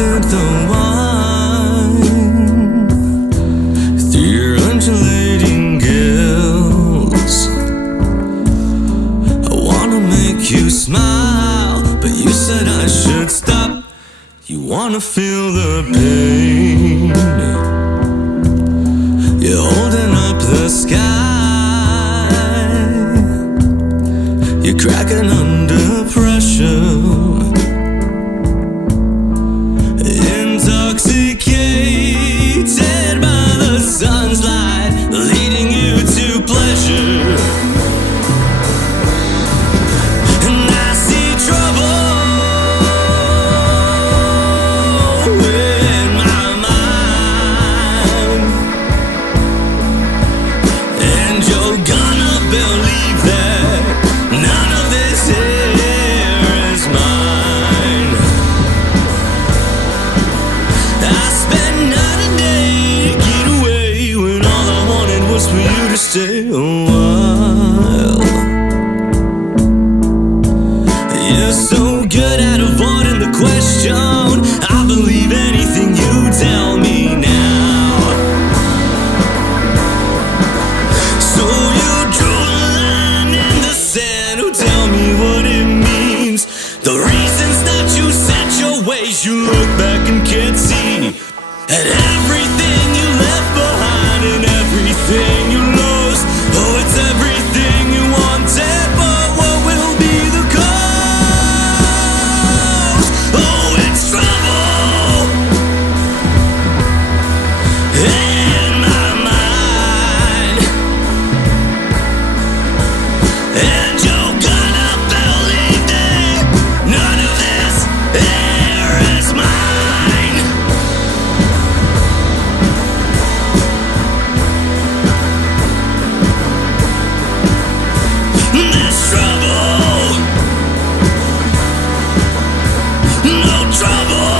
tasted the wine through your undulating gills. I wanna make you smile, but you said I should stop. You wanna feel the pain. You're holding up the sky. You're cracking under pressure. Intoxicated by the sun's light, leading you to pleasure. And I see trouble in my mind, and you're gonna believe that none of this here is mine. I spent night and day to get away when all I wanted was for you to stay a while. You're so good at avoiding the question. I believe anything you tell me now. So you drew a line in the sand. Oh, tell me what it means. The reasons that you set your ways. You look back and can't see at everything you left behind and everything you lost. Oh, it's everything you wanted, but what will be the cause? Oh, it's trouble in my mind, and you're gonna believe that none of this here is mine. There's trouble, no trouble.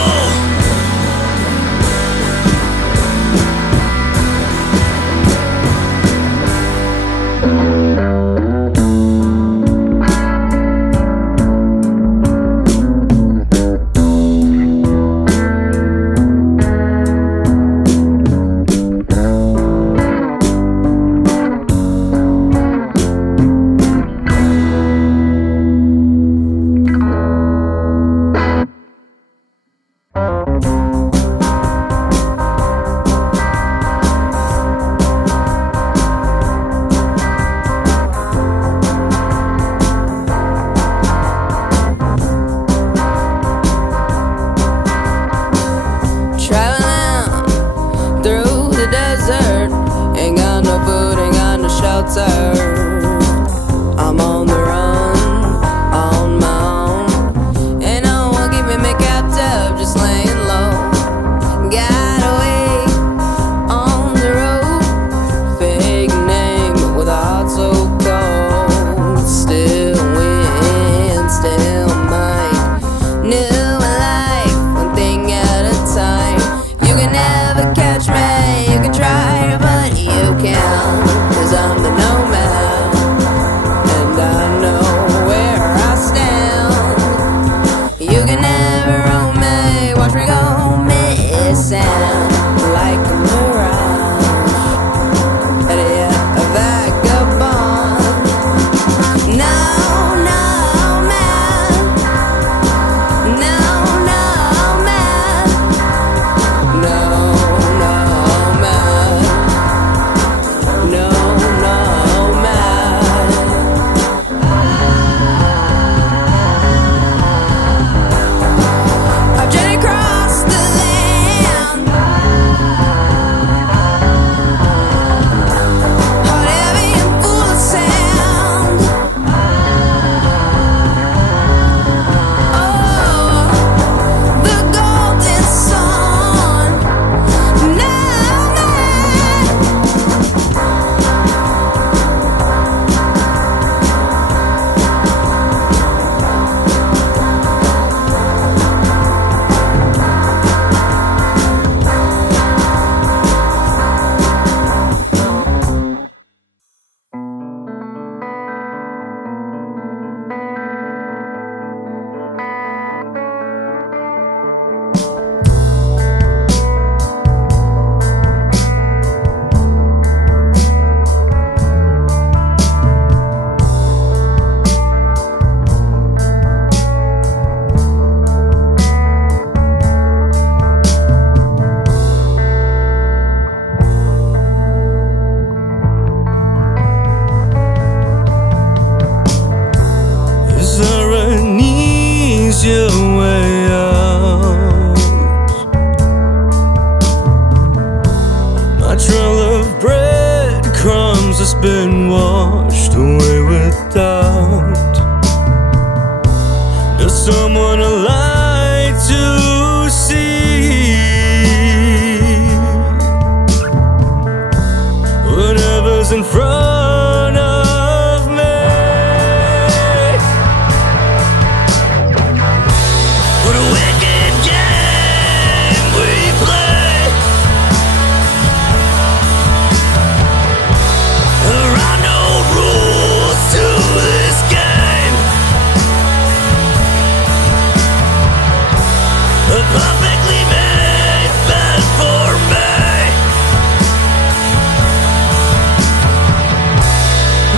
away without. Does someone like to see whatever's in front of me? What a wicked game we play. There are no rules to this game. A perfectly made bed for me.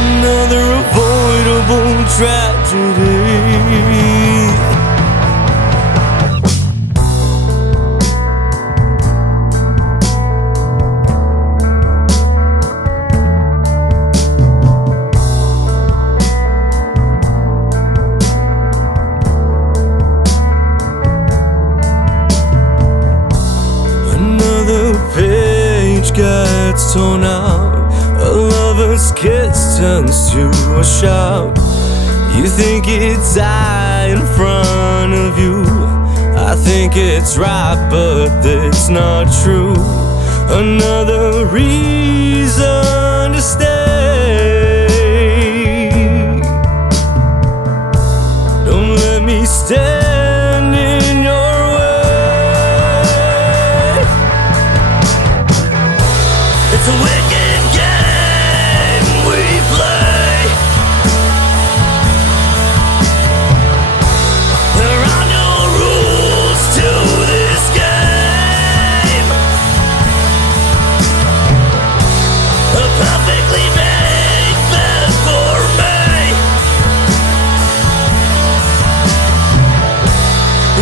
Another avoidable tragedy. Another page gets torn out. A lover's kiss turns to a shout. You think it's I in front of you. I think it's right, but it's not true. Another reason to stay. Don't let me stand in your way. It's a wicked game we play. There are no rules to this game. A perfectly made bed for me.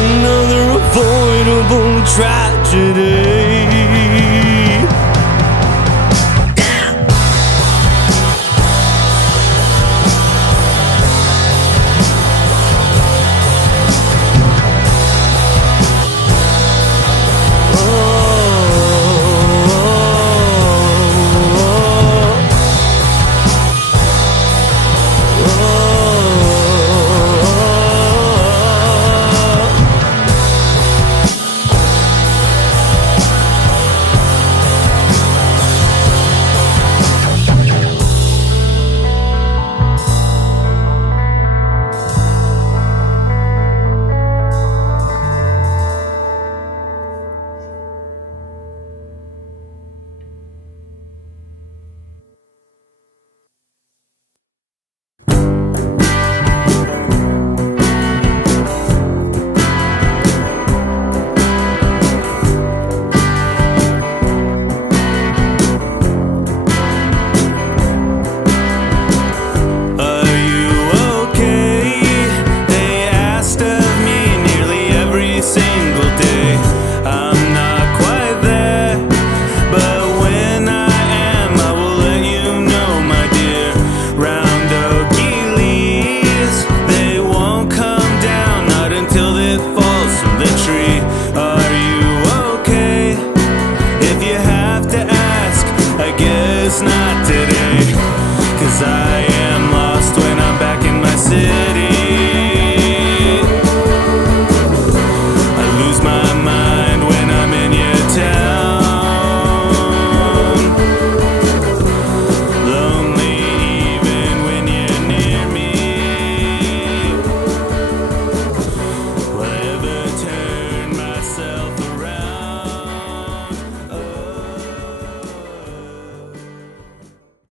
Another avoidable tragedy.